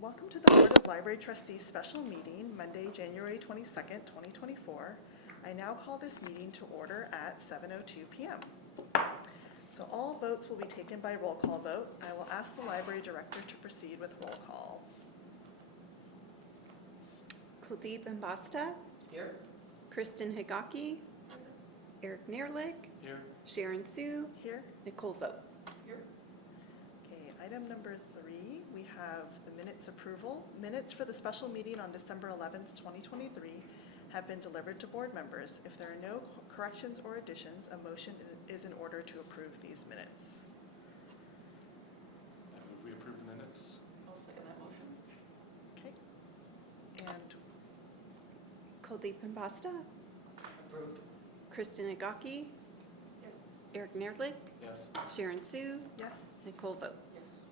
Welcome to the Board of Library Trustees special meeting, Monday, January 22nd, 2024. I now call this meeting to order at 7:02 p.m. So all votes will be taken by roll call vote. I will ask the library director to proceed with roll call. Kuldeep Ambasta. Here. Kristen Higaki. Eric Neerlich. Here. Sharon Sue. Here. Nicole Vogt. Here. Okay, item number 3, we have the minutes approval. Minutes for the special meeting on December 11th, 2023 have been delivered to board members. If there are no corrections or additions, a motion is in order to approve these minutes. I move we approve the minutes. I'll second that motion. Okay. And Kuldeep Ambasta. Approved. Kristen Higaki. Yes. Eric Neerlich. Yes. Sharon Sue. yes. Nicole Vogt. Yes.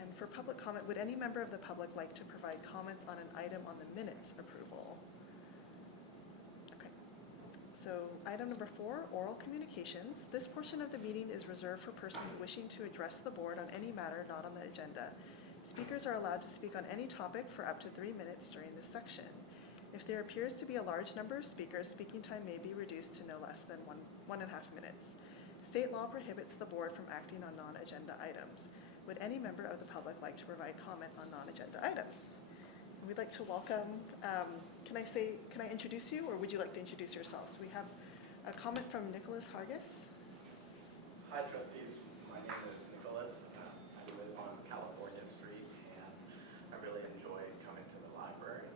And for public comment, would any member of the public like to provide comments on an item on the minutes approval? Okay. So item number 4, oral communications. This portion of the meeting is reserved for persons wishing to address the board on any matter not on the agenda. Speakers are allowed to speak on any topic for up to 3 minutes during this section. If there appears to be a large number of speakers, speaking time may be reduced to no less than 1.5 minutes. State law prohibits the board from acting on non-agenda items. Would any member of the public like to provide comment on non-agenda items? We'd like to welcome, can I introduce you, or would you like to introduce yourselves? We have a comment from Nicholas Hargis. Hi, trustees. My name is Nicholas. I live on California Street, and I really enjoy coming to the library.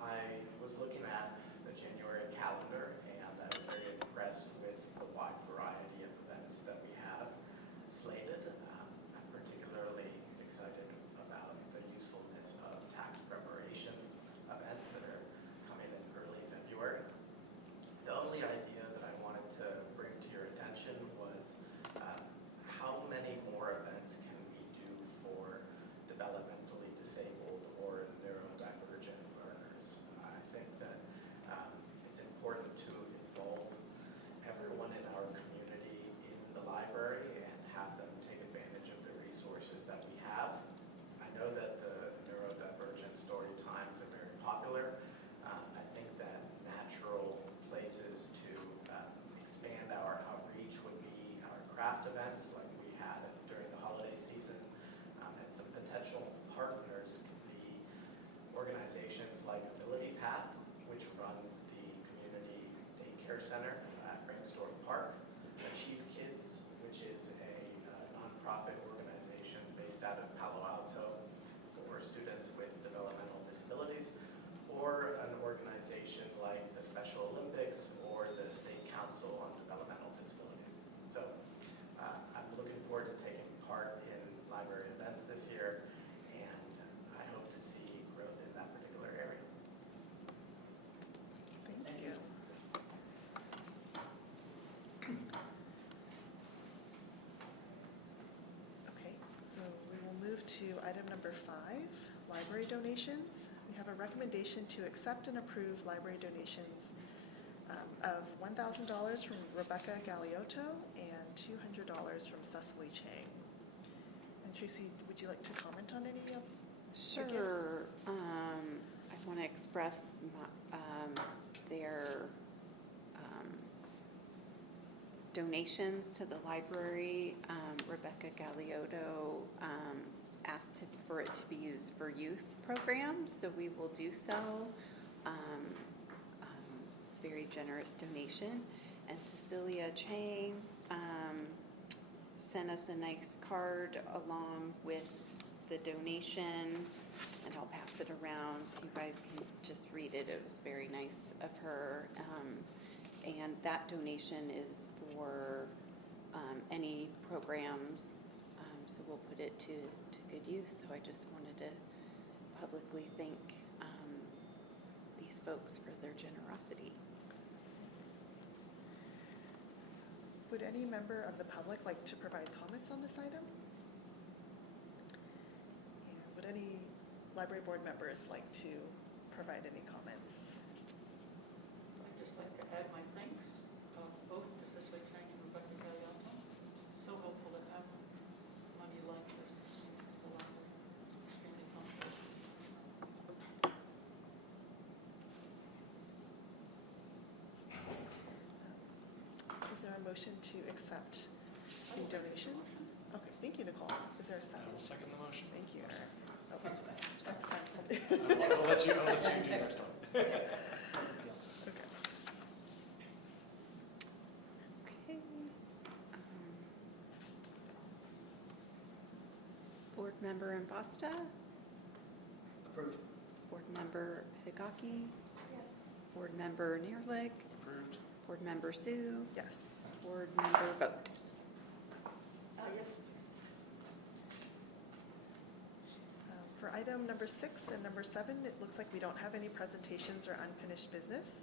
I was looking at the January calendar, and I was very impressed with the wide variety of events that we have slated. I'm particularly excited about the usefulness of tax preparation events that are coming in early February. The only idea that I wanted to bring to your attention was how many more events can we do for developmentally disabled or neurodivergent learners. I think that it's important to involve everyone in our community in the library and have them take advantage of the resources that we have. I know that the neurodivergent story times are very popular. I think that natural places to expand our outreach would be our craft events like we had during the holiday season, and some potential partners could be organizations like Ability Path, which runs the community daycare center at Brainstorm Park, Achieve Kids, which is a nonprofit organization based out of Palo Alto for students with developmental disabilities, or an organization like the Special Olympics or the State Council on Developmental Disabilities. So I'm looking forward to taking part in library events this year, and I hope to see growth in that particular area. Thank you. Okay, so we will move to item number 5, library donations. We have a recommendation to accept and approve library donations of $1,000 from Rebecca Galeotto and $200 from Cecily Chang. And Tracy, would you like to comment on any of Sure. I want to express their donations to the library. Rebecca Galeotto asked for it to be used for youth programs, so we will do so. It's a very generous donation. And Cecilia Chang sent us a nice card along with the donation, and I'll pass it around so you guys can just read it. It was very nice of her. And that donation is for any programs, so we'll put it to good use. So I just wanted to publicly thank these folks for their generosity. Would any member of the public like to provide comments on this item? And would any library board members like to provide any comments? I'd just like to add my thanks both to Cecily Chang and Rebecca Galeotto. So helpful to have money like this in the library. motion to accept the donation? Okay, thank you, Nicole. Is there a I will second? second the motion. Thank you, Eric. Oh, That's fine. next time. I'll let you do next one. Okay. Okay. Board Member Ambasta, Approved. Board Member Higaki, Yes. Board Member Neerlich, Approved. Board Member Sue, Yes. Board Member Vogt. Yes, please. For item number 6 and number 7, it looks like we don't have any presentations or unfinished business.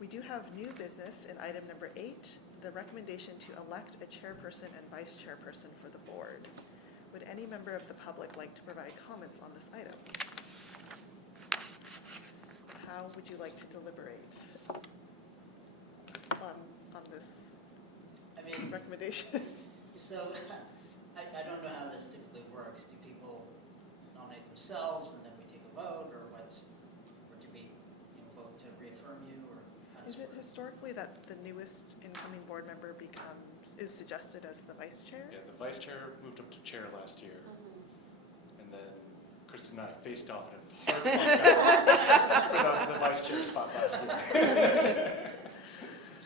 We do have new business in item number 8, the recommendation to elect a chairperson and vice chairperson for the board. Would any member of the public like to provide comments on this item? How would you like to deliberate on this I mean, recommendation? so I don't know how this typically works. Do people nominate themselves and then we take a vote, or do we vote to reaffirm you, or how does Is it it work? historically that the newest incoming board member is suggested as the vice chair? Yeah, the vice chair moved up to chair last year, and then Kristen and I faced off in a hard for the vice chair spot last year.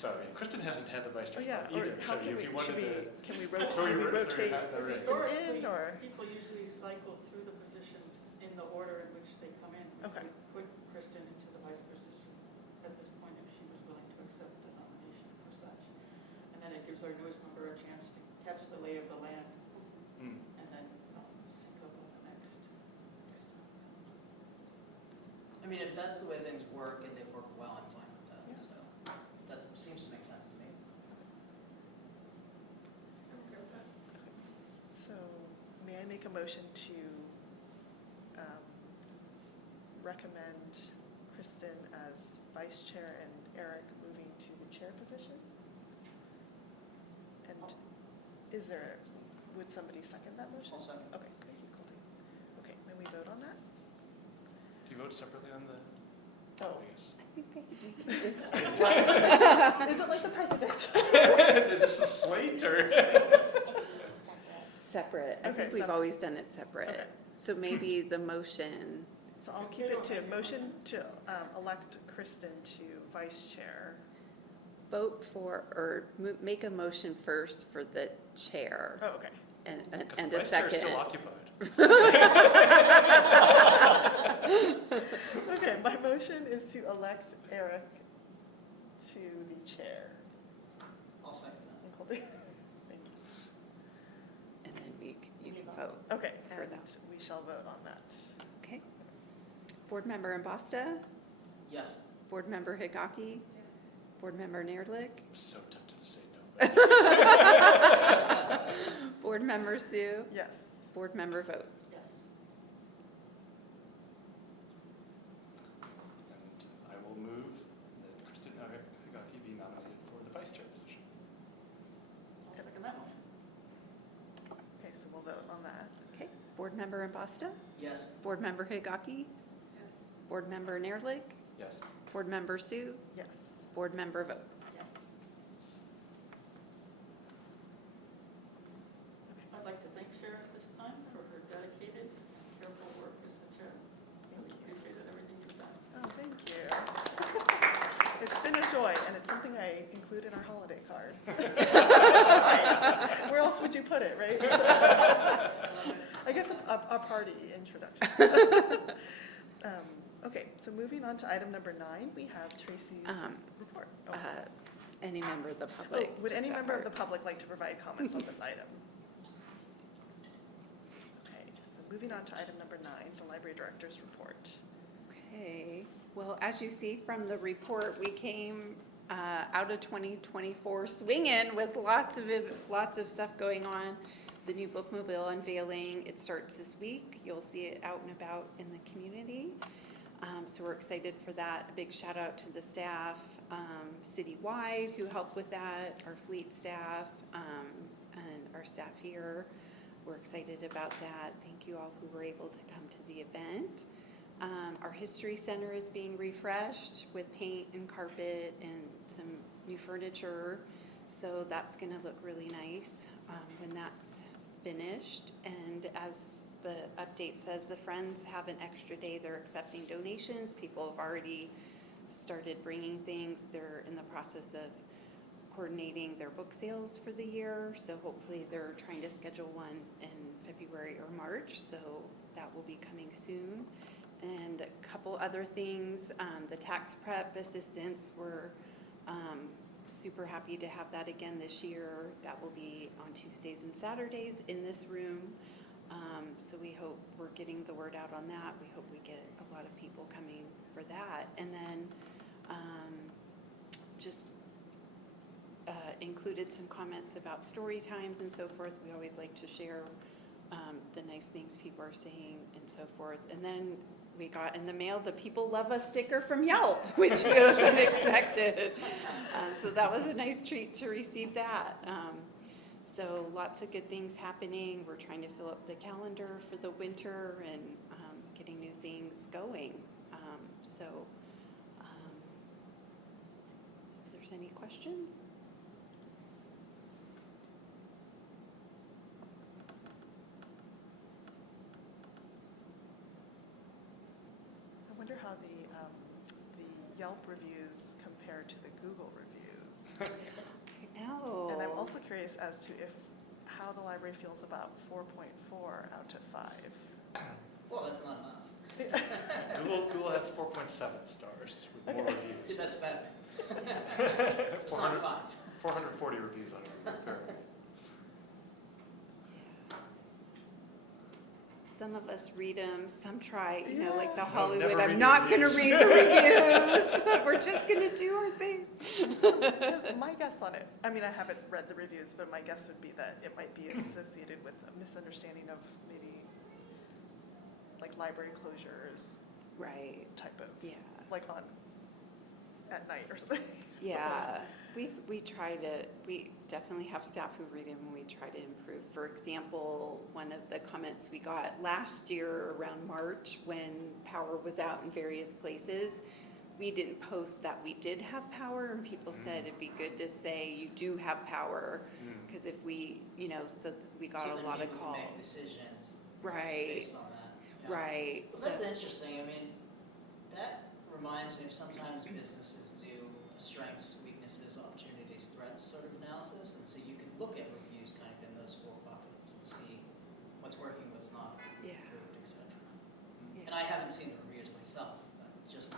So, I mean, Kristen hasn't had the vice Oh, chair yeah, spot or either, how so can if we, you wanted to. can we Throw your- throw your rotate hat in the ring. Kristen Historically, in, or? people usually cycle through the positions in the order in which they come in. We Okay. could put Kristen into the vice position at this point if she was willing to accept the nomination for such. And then it gives our newest member a chance to catch the lay of the land Hmm. and then sync up on the next. I mean, if that's the way things work and they work well, I'm fine with that. Yeah. So that seems to make sense to me. So may I make a motion to recommend Kristen as vice chair and Eric moving to the chair position? And would somebody second that motion? I'll second. Okay, thank you, Colby. Okay, may we vote on that? Do you vote separately on the? Oh. Yes. I think they do. Is it like the presidential? Is this a slate or? Separate. I Okay, think we've separate. always done it separate. Okay. So maybe the motion, So I'll keep it to motion to elect Kristen to vice chair. vote for, or make a motion first for the chair Oh, okay. and The a vice chair is second. still occupied. Okay, my motion is to elect Eric to the chair. I'll second that. And Colby- Thank you. And then you can vote. Okay, For and that. we shall vote on that. Okay. Board Member Ambasta, Yes. Board Member Higaki, Board Member Neerlich, I'm so tempted to say no. Board Member Sue, Yes. Board Member Vogt. Yes. And I will move that Kristen Higaki be nominated for the vice chair position. I'll second that motion. Okay, so we'll vote on that. Okay. Board Member Ambasta, Yes. Board Member Higaki, Yes. Board Member Neerlich, Yes. Board Member Sue, Yes. Board Member Vogt. Yes. I'd like to thank Sharon this time for her dedicated and careful work as the chair. Really appreciated everything you've done. Oh, thank you. It's been a joy, and it's something I include in our holiday card. Where else would you put it, right? I guess a party introduction. Okay, so moving on to item number 9, we have Tracy's report. Oh. Any member of the Oh, public. would just any got member of hard. the public like to provide comments on this item? Okay, so moving on to item number 9, the library director's report. Okay, well, as you see from the report, we came out of 2024 swinging with lots of stuff going on. The new bookmobile unveiling, it starts this week. You'll see it out and about in the community. So we're excited for that. A big shout out to the staff citywide who helped with that, our fleet staff, and our staff here. We're excited about that. Thank you all who were able to come to the event. Our History Center is being refreshed with paint and carpet and some new furniture. So that's going to look really nice when that's finished. And as the update says, the Friends have an extra day. They're accepting donations. People have already started bringing things. They're in the process of coordinating their book sales for the year. So hopefully they're trying to schedule one in February or March. So that will be coming soon. And a couple other things, the tax prep assistance, we're super happy to have that again this year. That will be on Tuesdays and Saturdays in this room. So we hope we're getting the word out on that. We hope we get a lot of people coming for that. And then just included some comments about story times and so forth. We always like to share the nice things people are saying and so forth. And then we got in the mail the People Love Us sticker from Yelp, which was unexpected. So that was a nice treat to receive that. So lots of good things happening. We're trying to fill up the calendar for the winter and getting new things going. So if there's any questions? I wonder how the Yelp reviews compare to the Google reviews. I know. And I'm also curious as to how the library feels about 4.4 out of 5. Well, that's not enough. Google has 4.7 stars with more reviews. See, that's better. It's not 5. 440 reviews on it. Some of us read them, some try, like the Yeah. No, Hollywood, never I'm read the not going to reviews." read the reviews. We're just going to do our thing. My guess on it, I mean, I haven't read the reviews, but my guess would be that it might be associated with a misunderstanding of maybe like library closures Right, type of, yeah. like on at night or something. Yeah, we definitely have staff who read them and we try to improve. For example, one of the comments we got last year around March when power was out in various places, we didn't post that we did have power and people said it'd be good to say you do have power because if we, so we got So a then lot of people calls. make decisions Right, based on that. Yeah. right. Well, that's interesting. I mean, that reminds me of sometimes businesses do strengths, weaknesses, opportunities, threats sort of analysis. And so you can look at reviews kind of in those 4 buckets and see what's working, what's not, Yeah. improved, et cetera. Yeah. And I haven't seen the reviews myself, but just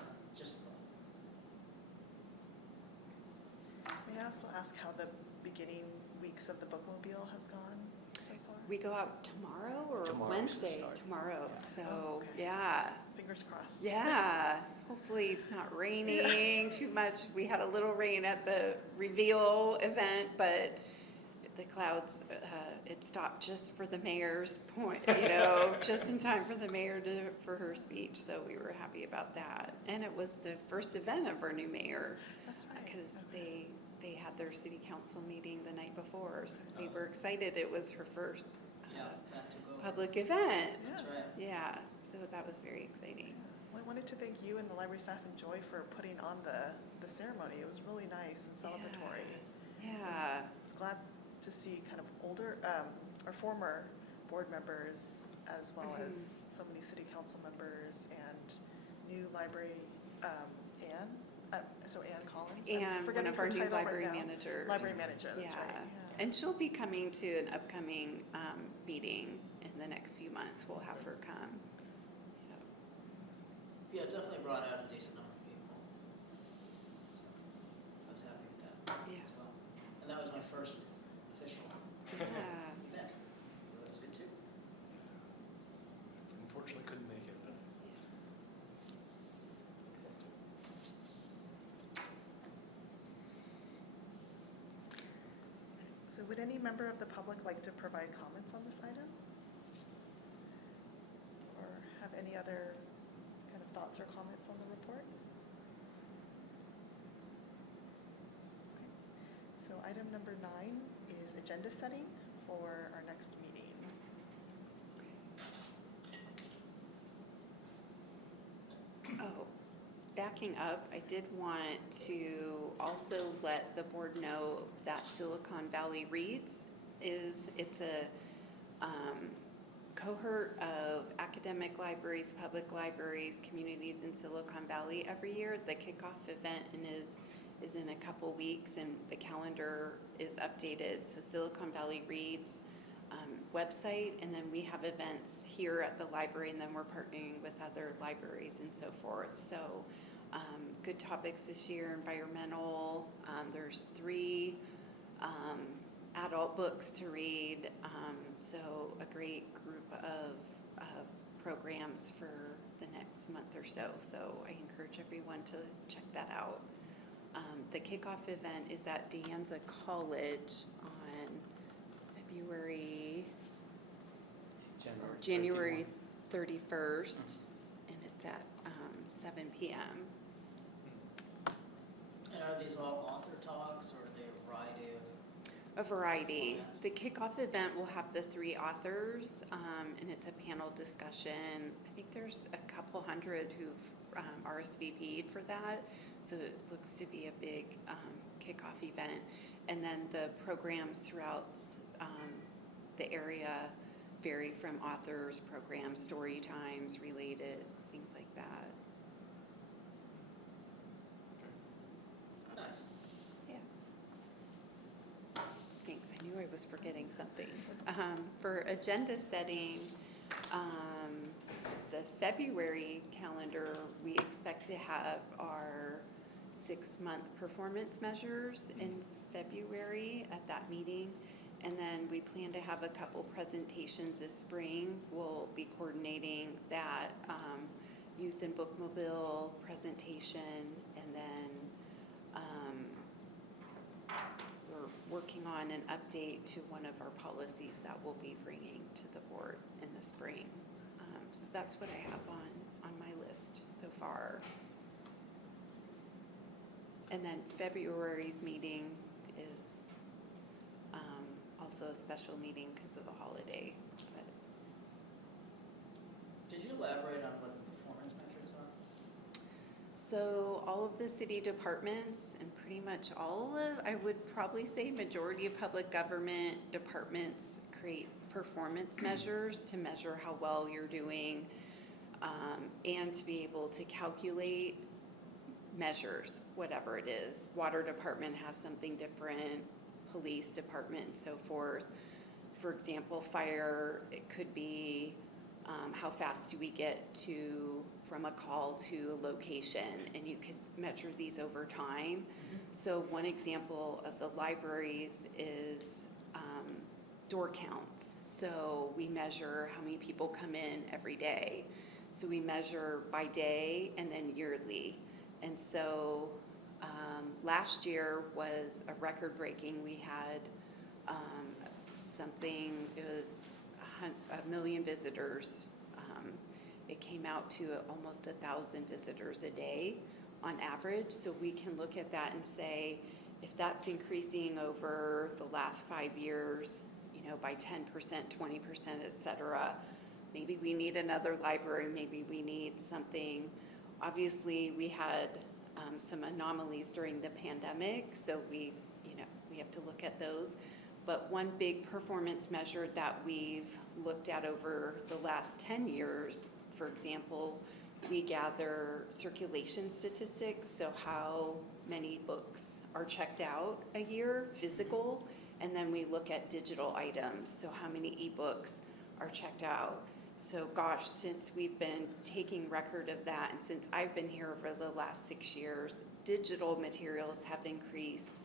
May I also ask how the beginning weeks of the bookmobile has gone so far? We go out tomorrow or Tomorrow's the Wednesday? start. Tomorrow, so, Oh, okay. yeah. Fingers crossed. Yeah, hopefully it's not raining too much. We had a little rain at the reveal event, but the clouds, it stopped just for the mayor's point, just in time for the mayor for her speech. So we were happy about that. And it was the first event of our new mayor That's right. because they had their city council meeting the night before. So we were excited. It was her first yeah, that took over. public event. That's Yes. right. Yeah, so that was very exciting. Well, I wanted to thank you and the library staff and Joy for putting on the ceremony. It was really nice and celebratory. Yeah. I was glad to see kind of older or former board members as well as so many city council members and new library Anne. So Anne Collins. I'm And one forgetting of her our new title right library now. managers. Library manager, that's Yeah. right. Yeah. And she'll be coming to an upcoming meeting in the next few months. We'll have her come. Yeah, it definitely brought out a decent number of people. So I was happy with that Yeah. as well. And that was my first official Yeah. event, so that was good too. Unfortunately, couldn't make it, but So would any member of the public like to provide comments on this item? Or have any other kind of thoughts or comments on the report? Okay. So item number 9 is agenda setting for our next meeting. Oh, backing up, I did want to also let the board know that Silicon Valley Reads it's a cohort of academic libraries, public libraries, communities in Silicon Valley every year. The kickoff event is in a couple weeks, and the calendar is updated. So Silicon Valley Reads website, and then we have events here at the library, and then we're partnering with other libraries and so forth. So good topics this year: environmental. There's 3 adult books to read. So a great group of programs for the next month or so. So I encourage everyone to check that out. The kickoff event is at De Anza College on January 31st, and it's at 7 p.m. And are these all author talks, or are they a variety of? A variety. Formats? The kickoff event will have the 3 authors, and it's a panel discussion. I think there's a couple hundred who've RSVP'd for that, so it looks to be a big kickoff event. And then the programs throughout the area vary from authors, programs, story times, related, things like that. Nice. Yeah. Thanks. I knew I was forgetting something. For agenda setting, the February calendar, we expect to have our 6-month performance measures in February at that meeting. And then we plan to have a couple presentations this spring. We'll be coordinating that youth and bookmobile presentation, and then we're working on an update to one of our policies that we'll be bringing to the board in the spring. So that's what I have on my list so far. And then February's meeting is also a special meeting because of the holiday. But Did you elaborate on what the performance metrics are? so all of the city departments, and pretty much all of, I would probably say majority of public government departments create performance measures to measure how well you're doing, and to be able to calculate measures, whatever it is. Water department has something different, police department, and so forth. For example, fire, it could be how fast do we get from a call to a location, and you could measure these over time. So one example of the libraries is door counts. So we measure how many people come in every day. So we measure by day and then yearly. And so last year was a record-breaking. We had it was 1 million visitors. It came out to almost 1,000 visitors a day on average. So we can look at that and say, if that's increasing over the last 5 years, by 10%, 20%, et cetera, maybe we need another library, maybe we need something. Obviously, we had some anomalies during the pandemic, so we have to look at those. But one big performance measure that we've looked at over the last 10 years, for example, we gather circulation statistics, so how many books are checked out a year, physical, and then we look at digital items, so how many ebooks are checked out. So gosh, since we've been taking record of that, and since I've been here over the last 6 years, digital materials have increased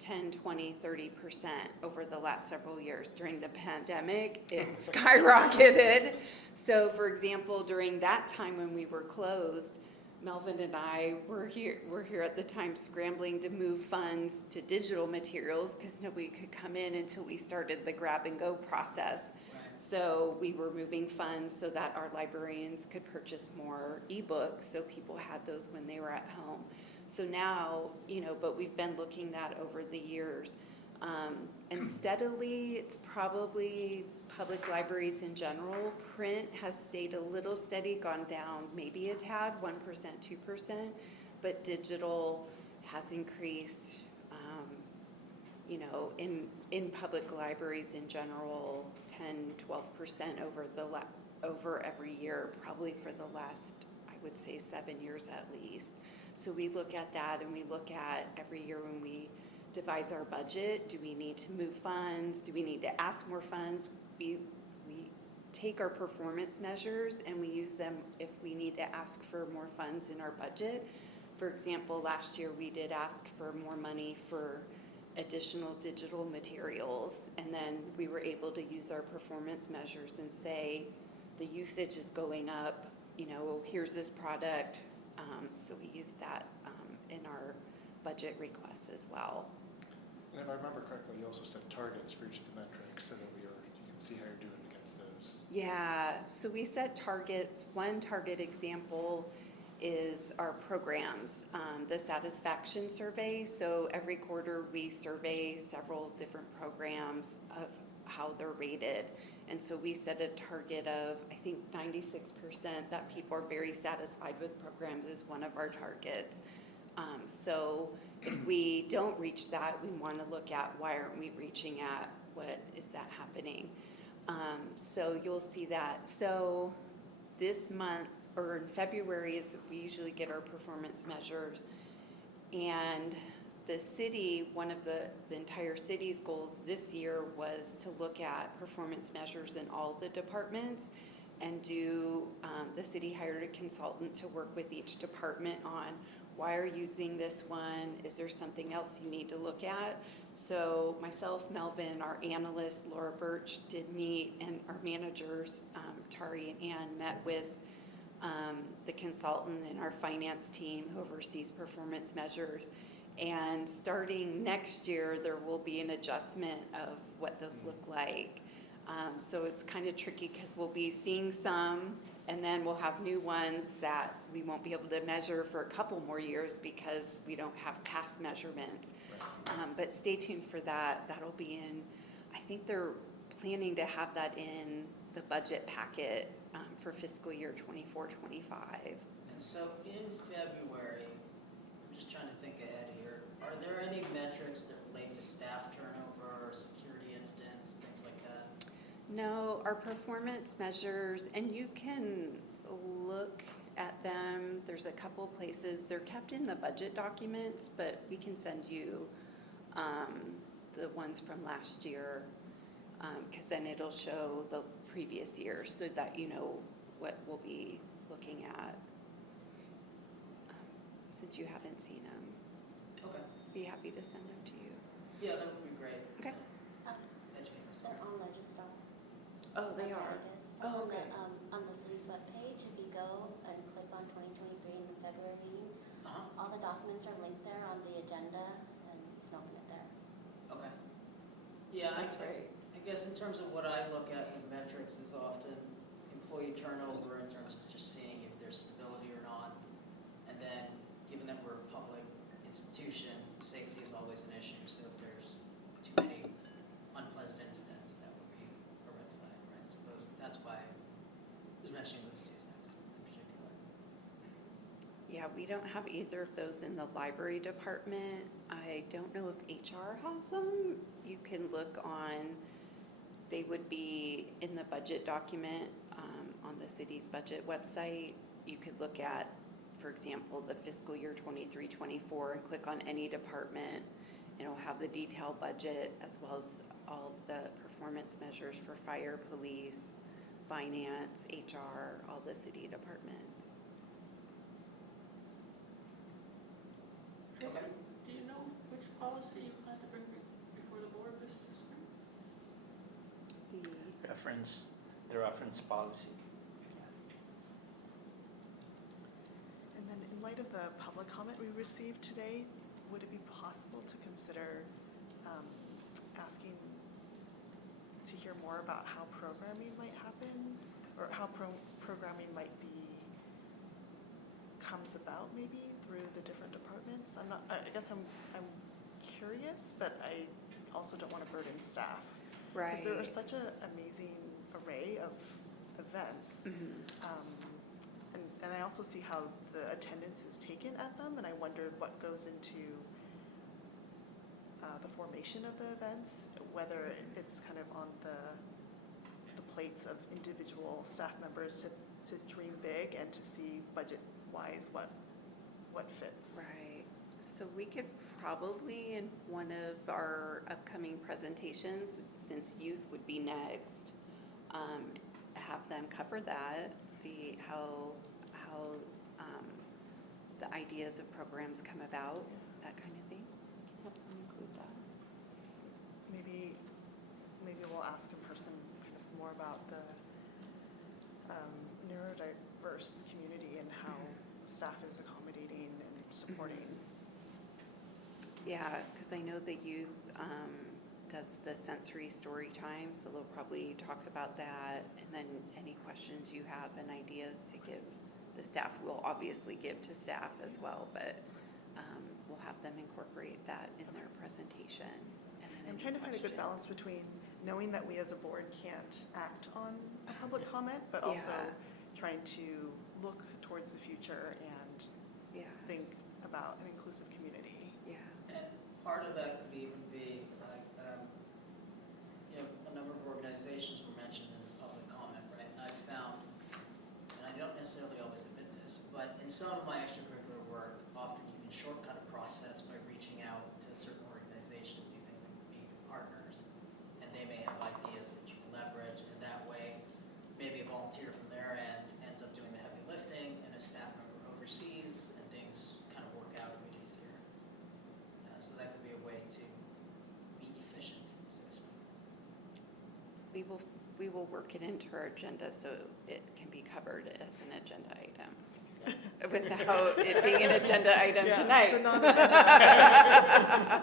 10, 20, 30% over the last several years. During the pandemic, it skyrocketed. So for example, during that time when we were closed, Melvin and I were here at the time scrambling to move funds to digital materials because nobody could come in until we started the grab and go process. So we were moving funds so that our librarians could purchase more ebooks, so people had those when they were at home. So now, but we've been looking at over the years. And steadily, it's probably public libraries in general. Print has stayed a little steady, gone down maybe a tad, 1%, 2%. but digital has increased, in public libraries in general, 10-12% over every year, probably for the last, I would say, 7 years at least. So we look at that, and we look at every year when we devise our budget, do we need to move funds? Do we need to ask more funds? We take our performance measures and we use them if we need to ask for more funds in our budget. For example, last year we did ask for more money for additional digital materials, and then we were able to use our performance measures and say the usage is going up, here's this product. So we use that in our budget requests as well. And if I remember correctly, you also set targets for each of the metrics so that you can see how you're doing against those. Yeah, so we set targets. One target example is our programs, the satisfaction survey. So every quarter we survey several different programs of how they're rated. And so we set a target of, I think 96% that people are very satisfied with programs is one of our targets. So if we don't reach that, we want to look at why aren't we reaching at, what is that happening? So you'll see that. So this month, or in February, is we usually get our performance measures. And the city, one of the entire city's goals this year was to look at performance measures in all the departments and the city hired a consultant to work with each department on why are you using this one? Is there something else you need to look at? So myself, Melvin, our analyst, Laura Birch, did meet, and our managers, Tari and Ann, met with the consultant and our finance team who oversees performance measures. And starting next year, there will be an adjustment of what those look like. So it's kind of tricky because we'll be seeing some, and then we'll have new ones that we won't be able to measure for a couple more years because we don't have past measurements. But stay tuned for that. That'll be in, I think they're planning to have that in the budget packet for fiscal year 24-25. And so in February, I'm just trying to think ahead here, are there any metrics that relate to staff turnover, security incidents, things like that? No, our performance measures, and you can look at them. There's a couple places. They're kept in the budget documents, but we can send you the ones from last year because then it'll show the previous year so that you know what we'll be looking at since you haven't seen them. Okay. Be happy to send them to you. Yeah, that would be great. Okay. Educate us. They're on Register. Oh, they are. Oh, okay. On the city's webpage, if you go and click on 2023 in the February meeting, all the documents are linked there on the agenda, and you can open it there. Okay. Yeah, That's right. I guess in terms of what I look at with metrics is often employee turnover in terms of just seeing if there's stability or not. And then, given that we're a public institution, safety is always an issue. So if there's too many unpleasant incidents, that would be a red flag, right? So that's why I was mentioning those two things in particular. Yeah, we don't have either of those in the library department. I don't know if HR has them. You can look on, they would be in the budget document on the city's budget website. You could look at, for example, the fiscal year 23-24 and click on any department. It'll have the detailed budget as well as all of the performance measures for fire, police, finance, HR, all the city departments. Okay. Do you know which policy you plan to bring before the board this spring? The reference policy. And then in light of the public comment we received today, would it be possible to consider asking to hear more about how programming might happen, or how programming might comes about maybe through the different departments? I guess I'm curious, but I also don't want to burden staff. Right. Because there are such an amazing array of events. Mhm. And I also see how the attendance is taken at them, and I wondered what goes into the formation of the events, whether it's kind of on the plates of individual staff members to dream big and to see budget-wise what fits. Right. So we could probably, in one of our upcoming presentations, since youth would be next, have them cover that, how the ideas of programs come about, that kind of thing. Have them include that. Maybe we'll ask in person kind of more about the neurodiverse community and how staff is accommodating and supporting. Yeah, because I know the youth does the sensory story time, so they'll probably talk about that, and then any questions you have and ideas to give the staff, we'll obviously give to staff as well, but we'll have them incorporate that in their presentation. And then I'm any trying to find a good questions. balance between knowing that we as a board can't act on a public comment, but also Yeah. trying to look towards the future and Yeah, think about an inclusive community. yeah. And part of that could even be like, a number of organizations were mentioned in the public comment, right? And I've found, and I don't necessarily always admit this, but in some of my extracurricular work, often you can shortcut a process by reaching out to certain organizations you think would be good partners. And they may have ideas that you can leverage, and that way, maybe a volunteer from their end ends up doing the heavy lifting, and a staff member oversees, and things kind of work out a bit easier. So that could be a way to be efficient, so to speak. We will work it into our agenda so it can be covered as an agenda item. Without it being an agenda item Yeah, tonight. the non-agenda.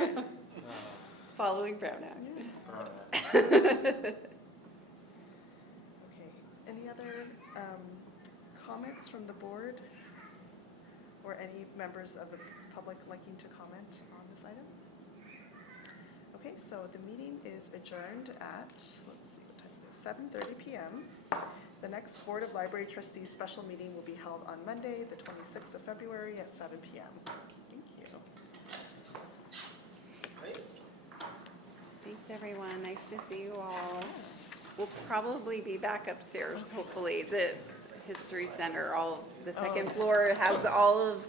Okay. Following Brown Act. Okay. Any other comments from the board or any members of the public liking to comment on this item? Okay, so the meeting is adjourned at, let's see what time it is, 7:30 p.m. The next Board of Library Trustees special meeting will be held on Monday, the 26th of February at 7 p.m. Thank you. Great. Thanks, everyone. Nice to see you all. We'll probably be back upstairs, hopefully. The History Center, the second floor has all of